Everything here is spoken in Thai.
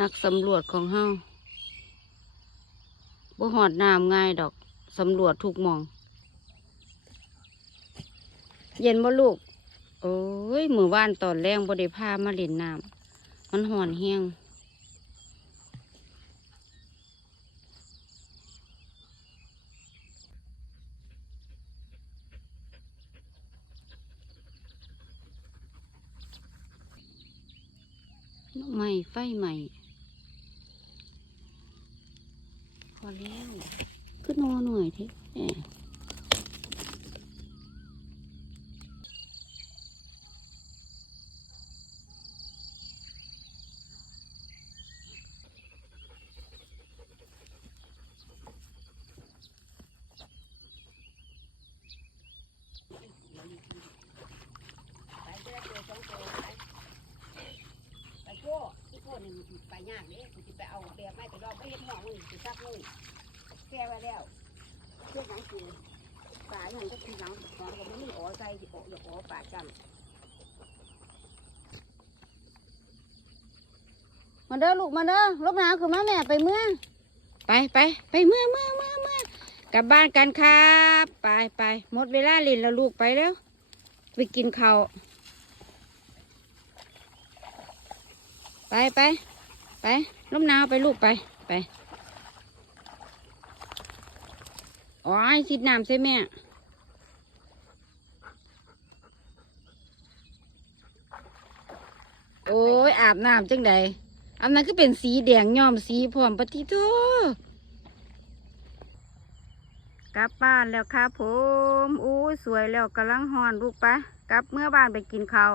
นักสำรวจของเฮาบ่หอดน้ำง่ายดอก สำรวจทุกมอง เย็นบ่ลูก โอ้ยมือว่านตอนแรงบ่ได้พามาเล่นน้ำมันห่อนเฮียง ใหม่ไฟใหม่พอแล้ว ขึ้นนอหน่อยเท่แหม ไปโนี่ไปยากเด้กูสิไปเอาแบบไม้ไปรอบไปเฮ็ดหม้อมึงสิซักมึงแก้ไว้แล้วเฮ็ดหยังกินปลาอย่างก็คือหยังของก็บ่มีอ๋อใส่สิอ๋ออย่าอ๋อปลาจำมาเด้อลูกมาเด้อลูกหนาวคือมาแม่ไปเมื่อไปไปไปเมื่อเมื่อเมื่อเมื่อกลับบ้านกันครับ ไปไปหมดเวลาล่นแล้วลูกไปแล้ว ไปกินข้าว ไปไปไปลูกนาวไปลูกไปไปอ๋อคิดน้ำใช่แม่โอ้ยอาบน้ำจังใดอันนั้นก็เป็นสีแดงย้อมสีพร้อมปฏิโทกลับบ้านแล้วครับผมอู้สวยแล้วกำลังหอนลูกไปะกลับเมื่อบ้านไปกินข้าว